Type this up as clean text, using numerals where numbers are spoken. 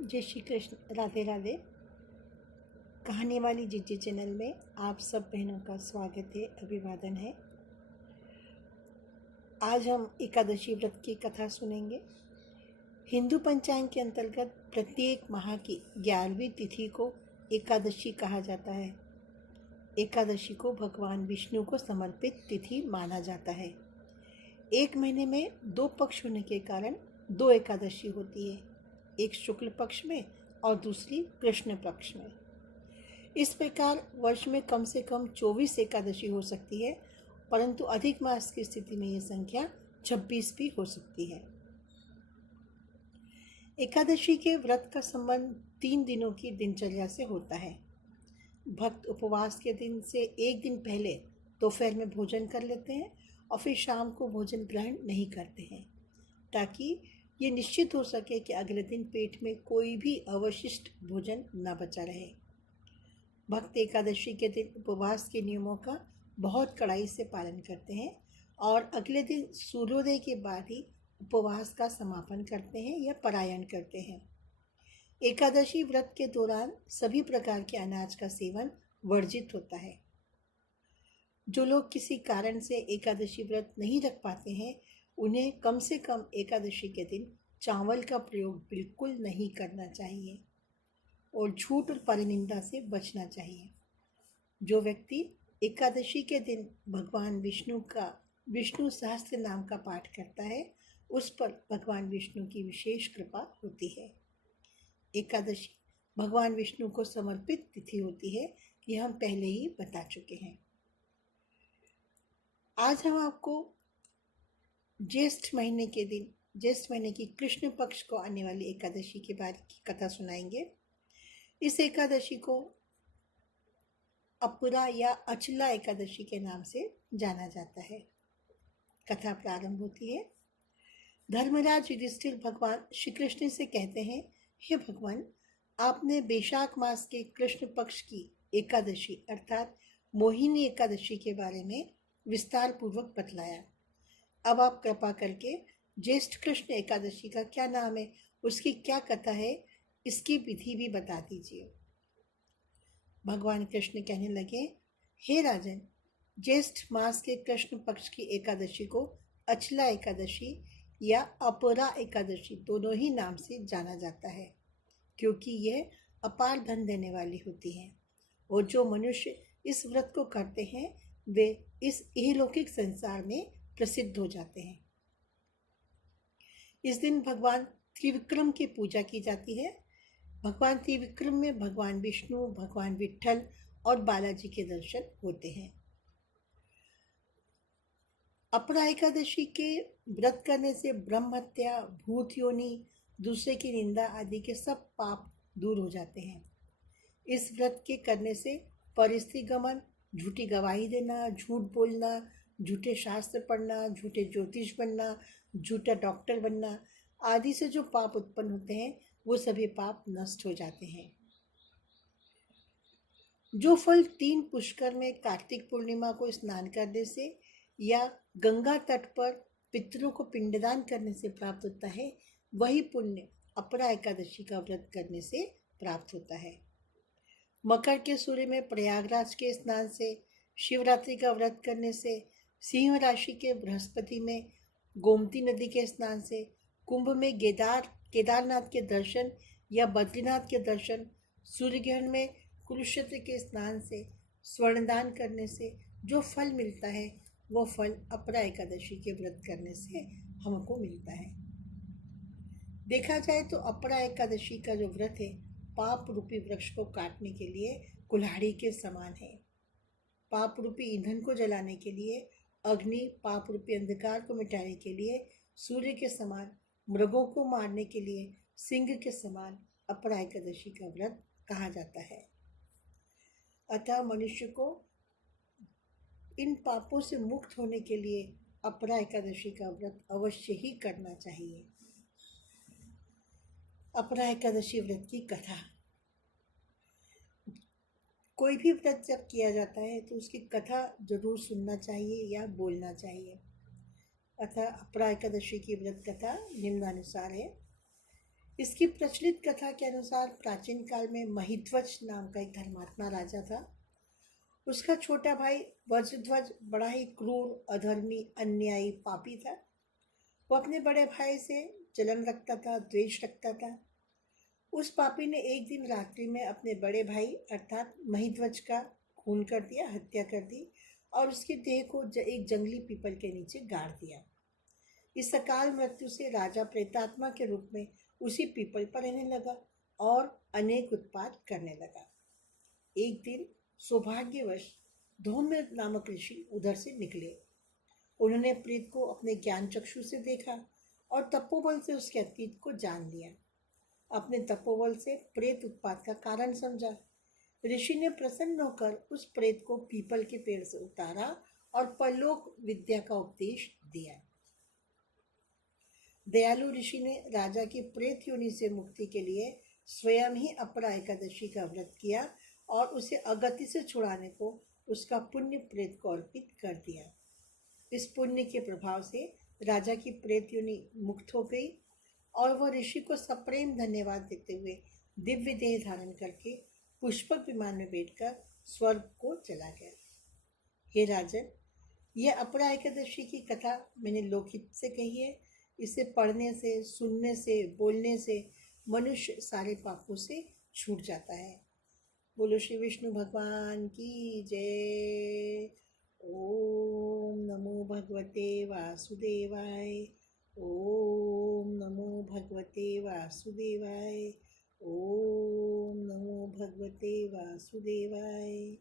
जय श्री कृष्ण। राधे राधे। कहानी वाली जीजी चैनल में आप सब बहनों का स्वागत है, अभिवादन है। आज हम एकादशी व्रत की कथा सुनेंगे। हिंदू पंचांग के अंतर्गत प्रत्येक माह की 11वीं तिथि को एकादशी कहा जाता है। एकादशी को भगवान विष्णु को समर्पित तिथि माना जाता है। एक महीने में 2 पक्ष होने के कारण 2 एकादशी होती है, एक शुक्ल पक्ष में और दूसरी कृष्ण पक्ष में। इस प्रकार वर्ष में कम से कम 24 एकादशी हो सकती है, परंतु अधिक मास की स्थिति में यह संख्या 26 भी हो सकती है। एकादशी के व्रत का संबंध 3 दिनों की दिनचर्या से होता है। भक्त उपवास के दिन से एक दिन पहले दोपहर में भोजन कर लेते हैं और फिर शाम को भोजन ग्रहण नहीं करते हैं, ताकि ये निश्चित हो सके कि अगले दिन पेट में कोई भी अवशिष्ट भोजन न बचा रहे। भक्त एकादशी के दिन उपवास के नियमों का बहुत कड़ाई से पालन करते हैं और अगले दिन सूर्योदय के बाद ही उपवास का समापन करते हैं या परायण करते हैं। एकादशी व्रत के दौरान सभी प्रकार के अनाज का सेवन वर्जित होता है। जो लोग किसी कारण से एकादशी व्रत नहीं रख पाते हैं, उन्हें कम से कम एकादशी के दिन चावल का प्रयोग बिल्कुल नहीं करना चाहिए और झूठ और परनिंदा से बचना चाहिए। जो व्यक्ति एकादशी के दिन भगवान विष्णु सहस्त्र नाम का पाठ करता है, उस पर भगवान विष्णु की विशेष कृपा होती है। एकादशी भगवान विष्णु को समर्पित तिथि होती है, यह हम पहले ही बता चुके हैं। आज हम आपको ज्येष्ठ महीने की कृष्ण पक्ष को आने वाली एकादशी के बारे की कथा सुनाएंगे। इस एकादशी को अपुरा या अचला एकादशी के नाम से जाना जाता है। कथा प्रारंभ होती है। धर्मराज युधिष्ठिर भगवान श्री कृष्ण से कहते हैं, हे भगवान, आपने बैशाख मास के कृष्ण पक्ष की एकादशी अर्थात मोहिनी एकादशी के बारे में विस्तार पूर्वक बतलाया। अब आप कृपा करके ज्येष्ठ कृष्ण एकादशी का क्या नाम है, उसकी क्या कथा है, इसकी विधि भी बता दीजिए। भगवान कृष्ण कहने लगे, हे राजन, ज्येष्ठ मास के कृष्ण पक्ष की एकादशी को अचला एकादशी या अपरा एकादशी दोनों ही नाम से जाना जाता है, क्योंकि यह अपार धन देने वाली होती है और जो मनुष्य इस व्रत को करते हैं वे इस इहलौकिक संसार में प्रसिद्ध हो जाते हैं। इस दिन भगवान त्रिविक्रम की पूजा की जाती है। भगवान त्रिविक्रम में भगवान विष्णु, भगवान विट्ठल और बालाजी के दर्शन होते हैं। अपरा एकादशी के व्रत करने से ब्रह्म हत्या, भूत योनि, दूसरे की निंदा आदि के सब पाप दूर हो जाते हैं। इस व्रत के करने से परिस्थिति गमन, झूठी गवाही देना, झूठ बोलना, झूठे शास्त्र पढ़ना, झूठे ज्योतिष बनना, झूठा डॉक्टर बनना आदि से जो पाप उत्पन्न होते हैं, वो सभी पाप नष्ट हो जाते हैं। जो फल 3 पुष्कर में कार्तिक पूर्णिमा को स्नान करने से या गंगा तट पर पितरों को पिंडदान करने से प्राप्त होता है, वही पुण्य अपरा एकादशी का व्रत करने से प्राप्त होता है। मकर के सूर्य में प्रयागराज के स्नान से, शिवरात्रि का व्रत करने से, सिंह राशि के बृहस्पति में गोमती नदी के स्नान से, कुंभ में केदारनाथ के दर्शन या बद्रीनाथ के दर्शन, सूर्य ग्रहण में कुरुक्षेत्र के स्नान से, स्वर्णदान करने से जो फल मिलता है, वो फल अपरा एकादशी के व्रत करने से हमको मिलता है। देखा जाए तो अपरा एकादशी का जो व्रत है, पाप रूपी वृक्ष को काटने के लिए कुल्हाड़ी के समान है। पाप रूपी ईंधन को जलाने के लिए अग्नि, पाप रूपी अंधकार को मिटाने के लिए सूर्य के समान, मृगों को मारने के लिए सिंह के समान अपरा एकादशी का व्रत कहा जाता है। अतः मनुष्य को इन पापों से मुक्त होने के लिए अपरा एकादशी का व्रत अवश्य ही करना चाहिए। अपरा एकादशी व्रत की कथा। कोई भी व्रत जब किया जाता है तो उसकी कथा जरूर सुनना चाहिए या बोलना चाहिए। अतः अपरा एकादशी की व्रत कथा निम्नानुसार है। इसकी प्रचलित कथा के अनुसार प्राचीन काल में महिध्वज नाम का एक धर्मात्मा राजा था। उसका छोटा भाई वज्रध्वज बड़ा ही क्रूर, अधर्मी, अन्यायी, पापी था। वो अपने बड़े भाई से जलन रखता था, द्वेष रखता था। उस पापी ने एक दिन रात्रि में अपने बड़े भाई अर्थात महिध्वज का खून कर दिया, हत्या कर दी और उसकी देह को एक जंगली पीपल के नीचे गाड़ दिया। इस अकाल मृत्यु से राजा प्रेतात्मा के रूप में उसी पीपल पर रहने लगा और अनेक उत्पात करने लगा। एक दिन सौभाग्यवश धौम्य नामक ऋषि उधर से निकले। उन्होंने प्रेत को अपने ज्ञान चक्षु से देखा और तपोबल से उसके अतीत को जान लिया। अपने तपोबल से प्रेत उत्पात का कारण समझा। ऋषि ने प्रसन्न होकर उस प्रेत को पीपल के पेड़ से उतारा और परलोक विद्या का उपदेश दिया। दयालु ऋषि ने राजा की प्रेत योनि से मुक्ति के लिए स्वयं ही अपरा एकादशी का व्रत किया और उसे अगति से छुड़ाने को उसका पुण्य प्रेत को अर्पित कर दिया। इस पुण्य के प्रभाव से राजा की प्रेत योनि मुक्त हो गई और वह ऋषि को सप्रेम धन्यवाद देते हुए दिव्य देह धारण करके पुष्पक विमान में बैठकर स्वर्ग को चला गया। हे राजन, यह अपरा एकादशी की कथा मैंने लोकहित से कही है। इसे पढ़ने से, सुनने से, बोलने से मनुष्य सारे पापों से छूट जाता है। बोलो श्री विष्णु भगवान की जय। ओम नमो भगवते वासुदेवाय। ओम नमो भगवते वासुदेवाय। ओम नमो भगवते वासुदेवाय।